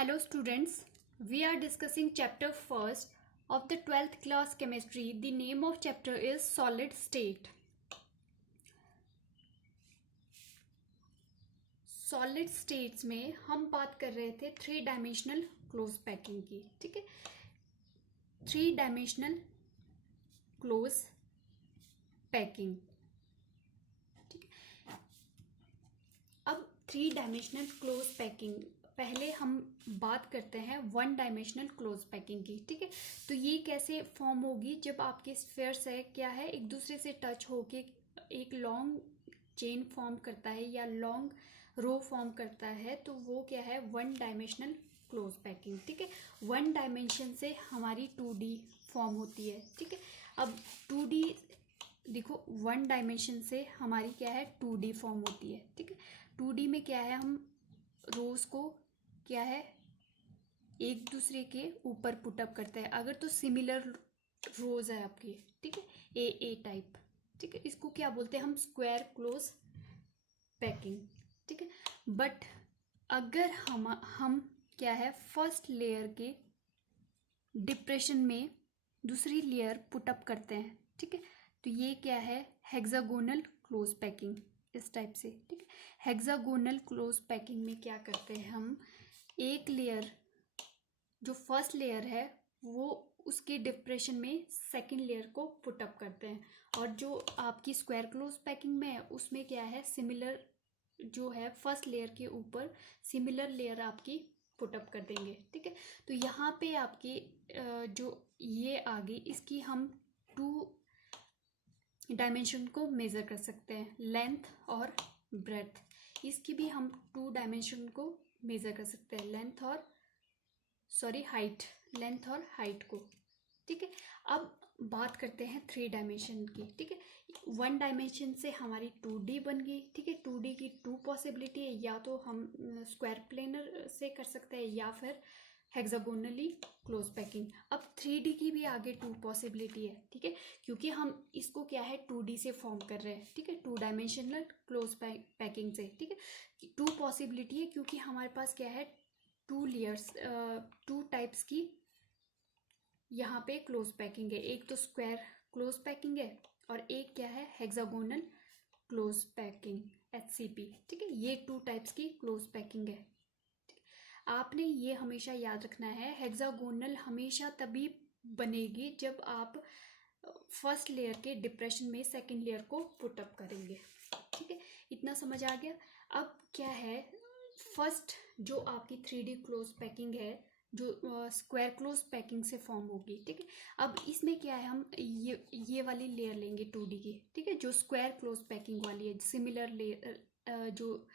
Hello students, we are discussing chapter first of the 12th class chemistry. The name of chapter is solid state. Solid states में हम बात कर रहे थे three dimensional close packing की. ठीक है, थ्री डायमेंशनल क्लोज पैकिंग. ठीक है, अब थ्री डायमेंशनल क्लोज पैकिंग पहले हम बात करते हैं वन डायमेंशनल क्लोज पैकिंग की. ठीक है, तो ये कैसे फॉर्म होगी जब आपके स्फीयर्स है क्या है एक दूसरे से टच होके एक लॉन्ग चेन फॉर्म करता है या लॉन्ग रो फॉर्म करता है, तो वो क्या है वन डायमेंशनल क्लोज पैकिंग. ठीक है, वन डायमेंशन से हमारी 2D फॉर्म होती है. ठीक है, अब 2D देखो, वन डायमेंशन से हमारी क्या है 2D फॉर्म होती है. ठीक है, 2D में क्या है हम रोज को क्या है एक दूसरे के ऊपर पुटअप करते हैं. अगर तो सिमिलर रोज है आपकी, ठीक है, ए टाइप. ठीक है, इसको क्या बोलते हैं हम स्क्वायर क्लोज पैकिंग. ठीक है, बट अगर हम क्या है फर्स्ट लेयर के डिप्रेशन में दूसरी लेयर पुटअप करते हैं. ठीक है, तो ये क्या है हेक्सागोनल क्लोज पैकिंग इस टाइप से. ठीक है, हेक्सागोनल क्लोज पैकिंग में क्या करते हैं हम एक लेयर जो फर्स्ट लेयर है वो उसके डिप्रेशन में सेकंड लेयर को पुटअप करते हैं, और जो आपकी स्क्वायर क्लोज पैकिंग में है उसमें क्या है सिमिलर जो है फर्स्ट लेयर के ऊपर सिमिलर लेयर आपकी पुटअप कर देंगे. ठीक है, तो यहाँ पे आपकी जो ये आगे इसकी हम 2 डायमेंशन को मेज़र कर सकते हैं, लेंथ और ब्रेथ. इसकी भी हम 2 डायमेंशन को मेज़र कर सकते हैं, लेंथ और हाइट को. ठीक है, अब बात करते हैं 3 डायमेंशन की. ठीक है, 1 डायमेंशन से हमारी 2D बन गई. ठीक है, 2D की 2 पॉसिबिलिटी है, या तो हम स्क्वायर प्लेनर से कर सकते हैं या फिर हेक्सागोनली क्लोज पैकिंग. अब 3D की भी आगे 2 पॉसिबिलिटी है. ठीक है, क्योंकि हम इसको क्या है 2D से फॉर्म कर रहे हैं. ठीक है, 2 डायमेंशनल क्लोज पैकिंग से. ठीक है, 2 पॉसिबिलिटी है क्योंकि हमारे पास क्या है 2 लेयर्स 2 टाइप्स की यहाँ पे क्लोज पैकिंग है. एक तो स्क्वायर क्लोज पैकिंग है और एक क्या है हेक्सागोनल क्लोज पैकिंग HCP. ठीक है, ये 2 टाइप्स की क्लोज पैकिंग है. आपने ये हमेशा याद रखना है, हेक्सागोनल हमेशा तभी बनेगी जब आप फर्स्ट लेयर के डिप्रेशन में सेकंड लेयर को पुटअप करेंगे. ठीक है, इतना समझ आ गया. अब क्या है फर्स्ट जो आपकी 3D क्लोज पैकिंग है जो स्क्वायर क्लोज पैकिंग से फॉर्म होगी. ठीक है, अब इसमें क्या है हम ये वाली लेयर लेंगे 2D की. ठीक है, जो स्क्वायर क्लोज पैकिंग वाली है, सिमिलर लेयर जो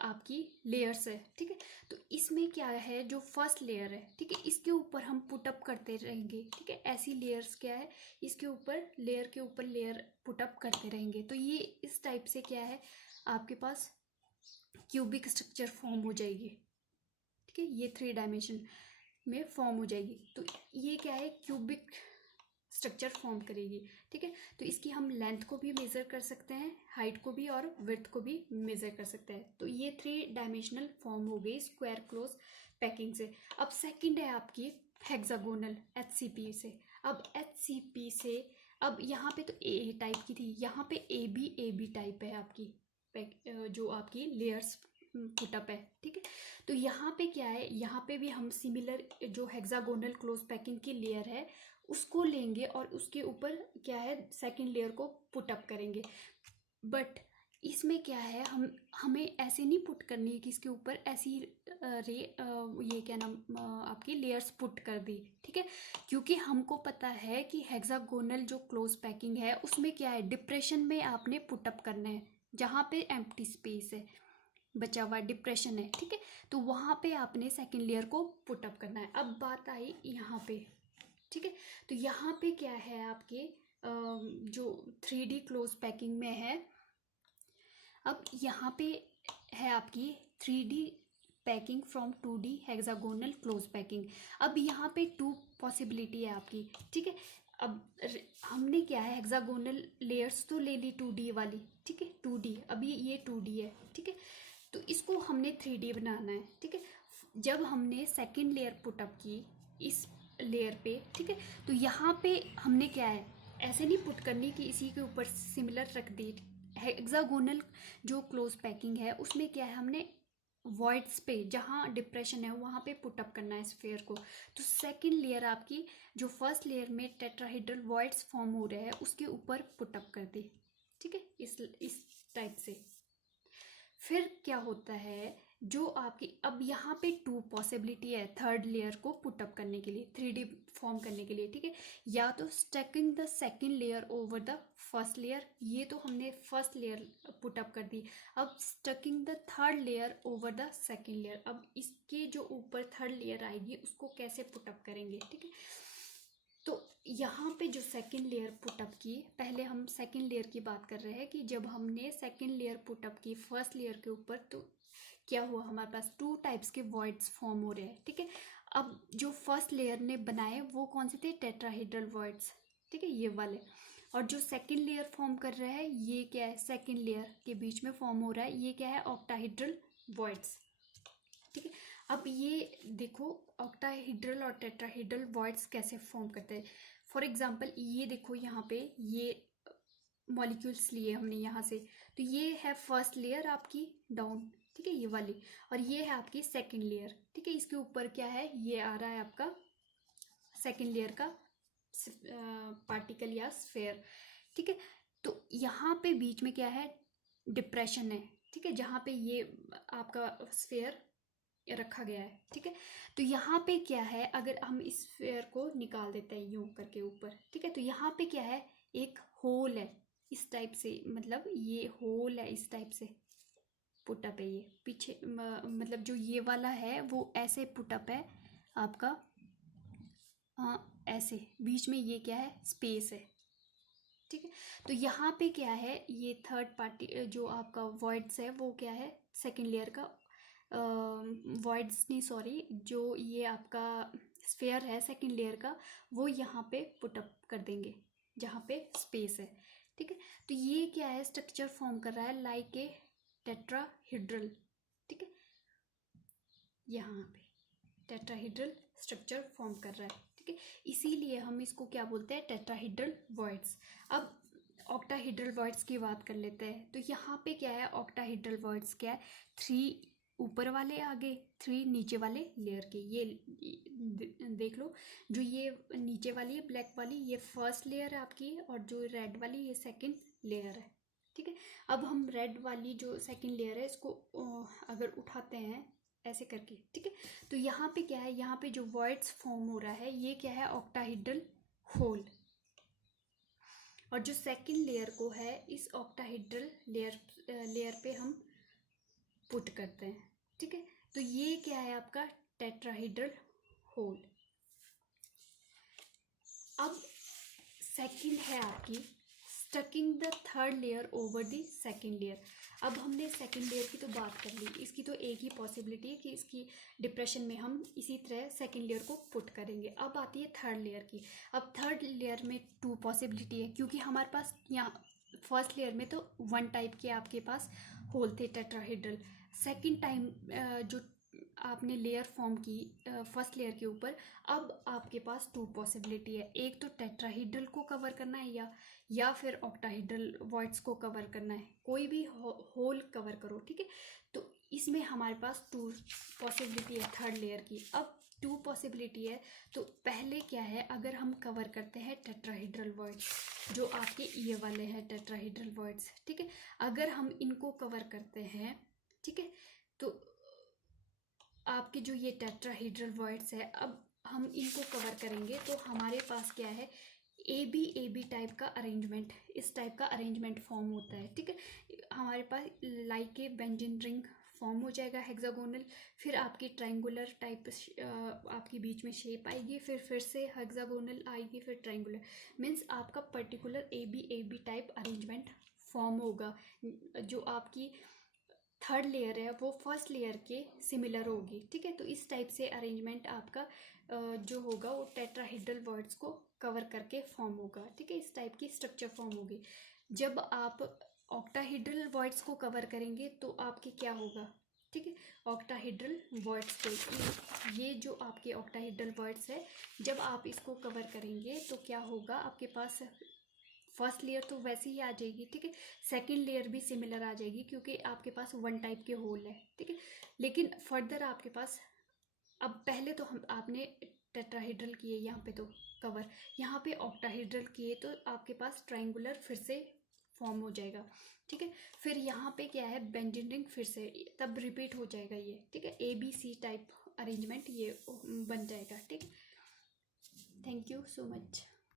आपकी लेयर्स है. ठीक है, तो इसमें क्या है जो फर्स्ट लेयर है, ठीक है, इसके ऊपर हम पुटअप करते रहेंगे. ठीक है, ऐसी लेयर्स क्या है इसके ऊपर लेयर के ऊपर लेयर पुटअप करते रहेंगे. तो ये इस टाइप से क्या है आपके पास क्यूबिक स्ट्रक्चर फॉर्म हो जाएगी. ठीक है, ये 3 डायमेंशन में फॉर्म हो जाएगी. तो ये क्या है क्यूबिक स्ट्रक्चर फॉर्म करेगी. ठीक है, तो इसकी हम लेंथ को भी मेज़र कर सकते हैं, हाइट को भी और विड्थ को भी मेज़र कर सकते हैं. तो ये 3 डायमेंशनल फॉर्म हो गई स्क्वायर क्लोज पैकिंग से. अब सेकंड है आपकी हेक्सागोनल HCP से. अब HCP से अब यहाँ पे तो A टाइप की थी, यहाँ पे AB टाइप है आपकी जो आपकी लेयर्स पुटअप है. ठीक है, तो यहाँ पे क्या है यहाँ पे भी हम सिमिलर जो हेक्सागोनल क्लोज पैकिंग की लेयर है उसको लेंगे और उसके ऊपर क्या है सेकंड लेयर को पुटअप करेंगे. बट इसमें क्या है हमें ऐसे नहीं पुट करनी है कि इसके ऊपर ऐसी ये क्या नाम आपकी लेयर्स पुट कर दी. ठीक है, क्योंकि हमको पता है कि हेक्सागोनल जो क्लोज पैकिंग है उसमें क्या है डिप्रेशन में आपने पुटअप करना है, जहाँ पे एम्प्टी स्पेस है बचा हुआ डिप्रेशन है. ठीक है, तो वहाँ पे आपने सेकंड लेयर को पुटअप करना है. अब बात आई यहाँ पे. ठीक है, तो यहाँ पे क्या है आपके जो 3D क्लोज पैकिंग में है. अब यहाँ पे है आपकी 3D packing from 2D hexagonal close packing. अब यहाँ पे 2 पॉसिबिलिटी है आपकी. ठीक है, अब हमने क्या है हेक्सागोनल लेयर्स तो ले ली 2D वाली. ठीक है, 2D अभी ये 2D है. ठीक है, तो इसको हमने 3D बनाना है. ठीक है, जब हमने सेकंड लेयर पुटअप की इस लेयर पे, ठीक है, तो यहाँ पे हमने क्या है, ऐसे नहीं पुट करनी कि इसी के ऊपर सिमिलर रख दी। हेक्सागोनल जो क्लोज पैकिंग है उसमें क्या है, हमने वॉइड्स पे जहाँ डिप्रेशन है वहाँ पे पुटअप करना है स्फेयर को। तो सेकंड लेयर आपकी जो फर्स्ट लेयर में टेट्राहेड्रल वॉइड्स फॉर्म हो रहे हैं उसके ऊपर पुटअप कर दी, ठीक है, इस टाइप से। फिर क्या होता है, जो आपकी अब यहाँ पे टू पॉसिबिलिटी है थर्ड लेयर को पुटअप करने के लिए, 3D फॉर्म करने के लिए, ठीक है। या तो stacking the second layer over the first layer, ये तो हमने फर्स्ट लेयर पुटअप कर दी। अब stacking the third layer over the second layer, अब इसके जो ऊपर थर्ड लेयर आएगी उसको कैसे पुटअप करेंगे, ठीक है। तो यहाँ पे जो सेकंड लेयर पुटअप की, पहले हम सेकंड लेयर की बात कर रहे हैं कि जब हमने सेकंड लेयर पुटअप की फर्स्ट लेयर के ऊपर, तो क्या हुआ, हमारे पास टू टाइप्स के वॉइड्स फॉर्म हो रहे हैं, ठीक है। अब जो फर्स्ट लेयर ने बनाए वो कौन से थे, टेट्राहेड्रल वॉइड्स, ठीक है, ये वाले। और जो सेकंड लेयर फॉर्म कर रहा है ये क्या है, सेकंड लेयर के बीच में फॉर्म हो रहा है, ये क्या है, ऑक्टाहेड्रल वॉइड्स, ठीक है। अब ये देखो ऑक्टाहेड्रल और टेट्राहेड्रल वॉइड्स कैसे फॉर्म करते हैं। फॉर एग्जांपल ये देखो यहाँ पे ये मॉलिक्यूल्स लिए हमने यहाँ से, तो ये है फर्स्ट लेयर आपकी डाउन, ठीक है, ये वाली, और ये है आपकी सेकंड लेयर, ठीक है। इसके ऊपर क्या है, ये आ रहा है आपका सेकंड लेयर का पार्टिकल या स्फेयर, ठीक है। तो यहाँ पे बीच में क्या है, डिप्रेशन है, ठीक है, जहाँ पे ये आपका स्फेयर रखा गया है, ठीक है। तो यहाँ पे क्या है, अगर हम इस स्फेयर को निकाल देते हैं यूं करके ऊपर, ठीक है, तो यहाँ पे क्या है, एक होल है इस टाइप से, मतलब ये होल है इस टाइप से पुटअप है, ये पीछे मतलब जो ये वाला है वो ऐसे पुटअप है आपका, ऐसे बीच में ये क्या है, स्पेस है, ठीक है। तो यहाँ पे क्या है, ये थर्ड पार्टी जो आपका वॉइड्स है वो क्या है, सेकंड लेयर का वॉइड्स नहीं सॉरी, जो ये आपका स्फेयर है सेकंड लेयर का, वो यहाँ पे पुटअप कर देंगे जहाँ पे स्पेस है, ठीक है। तो ये क्या है, स्ट्रक्चर फॉर्म कर रहा है लाइक ए टेट्राहेड्रल, ठीक है, यहाँ पे टेट्राहेड्रल स्ट्रक्चर फॉर्म कर रहा है, ठीक है। इसीलिए हम इसको क्या बोलते हैं, टेट्राहेड्रल वॉइड्स। अब ऑक्टाहेड्रल वॉइड्स की बात कर लेते हैं। तो यहाँ पे क्या है, ऑक्टाहेड्रल वॉइड्स क्या है, 3 ऊपर वाले आगे, 3 नीचे वाले लेयर के, ये देख लो, जो ये नीचे वाली है ब्लैक वाली, ये फर्स्ट लेयर है आपकी, और जो रेड वाली ये सेकंड लेयर है, ठीक है। अब हम रेड वाली जो सेकंड लेयर है इसको अगर उठाते हैं ऐसे करके, ठीक है, तो यहाँ पे क्या है, यहाँ पे जो वॉइड्स फॉर्म हो रहा है ये क्या है, ऑक्टाहेड्रल होल। और जो सेकंड लेयर को है इस ऑक्टाहेड्रल लेयर पे हम पुट करते हैं, ठीक है। तो ये क्या है आपका टेट्राहेड्रल होल। अब सेकंड है आपकी stacking the third layer over the second layer. अब हमने सेकंड लेयर की तो बात कर ली, इसकी तो एक ही पॉसिबिलिटी है कि इसकी डिप्रेशन में हम इसी तरह सेकंड लेयर को पुट करेंगे। अब आती है थर्ड लेयर की। अब थर्ड लेयर में 2 पॉसिबिलिटी है, क्योंकि हमारे पास यहाँ फर्स्ट लेयर में तो 1 टाइप के आपके पास होल थे टेट्राहेड्रल। सेकंड टाइम जो आपने लेयर फॉर्म की फर्स्ट लेयर के ऊपर, अब आपके पास 2 पॉसिबिलिटी है, एक तो टेट्राहेड्रल को कवर करना है या फिर ऑक्टाहेड्रल वॉइड्स को कवर करना है, कोई भी होल कवर करो, ठीक है। तो इसमें हमारे पास 2 पॉसिबिलिटी है थर्ड लेयर की। अब 2 पॉसिबिलिटी है, तो पहले क्या है, अगर हम कवर करते हैं टेट्राहेड्रल वॉइड्स, जो आपके ये वाले हैं टेट्राहेड्रल वॉइड्स, ठीक है, अगर हम इनको कवर करते हैं, ठीक है, तो आपके जो ये टेट्राहेड्रल वॉइड्स है, अब हम इनको कवर करेंगे तो हमारे पास क्या है, ए बी टाइप का अरेंजमेंट, इस टाइप का अरेंजमेंट फॉर्म होता है, ठीक है। हमारे पास like a benzene ring form हो जाएगा हेक्सागोनल, फिर आपकी ट्रायंगुलर टाइप आपकी बीच में शेप आएगी, फिर से हेक्सागोनल आएगी, फिर ट्रायंगुलर, मीन्स आपका particular A B type arrangement form होगा। जो आपकी थर्ड लेयर है वो फर्स्ट लेयर के सिमिलर होगी, ठीक है। तो इस टाइप से अरेंजमेंट आपका जो होगा वो टेट्राहेड्रल वर्ड्स को कवर करके फॉर्म होगा, ठीक है, इस टाइप की स्ट्रक्चर फॉर्म होगी। जब आप ऑक्टाहेड्रल वर्ड्स को कवर करेंगे तो आपके क्या होगा, ठीक है। ऑक्टाहेड्रल वर्ड्स पे ये जो आपके ऑक्टाहेड्रल वर्ड्स है, जब आप इसको कवर करेंगे तो क्या होगा, आपके पास फर्स्ट लेयर तो वैसे ही आ जाएगी, ठीक है। सेकंड लेयर भी सिमिलर आ जाएगी क्योंकि आपके पास वन टाइप के होल है, ठीक है। लेकिन फर्दर आपके पास, अब पहले तो हम आपने टेट्राहेड्रल किए यहाँ पे तो कवर, यहाँ पे ऑक्टाहेड्रल किए तो आपके पास ट्रायंगुलर फिर से फॉर्म हो जाएगा, ठीक है। फिर यहाँ पे क्या है, बेंजिन रिंग फिर से तब रिपीट हो जाएगा ये, ठीक है। ABC टाइप अरेंजमेंट ये बन जाएगा, ठीक है। Thank you so much.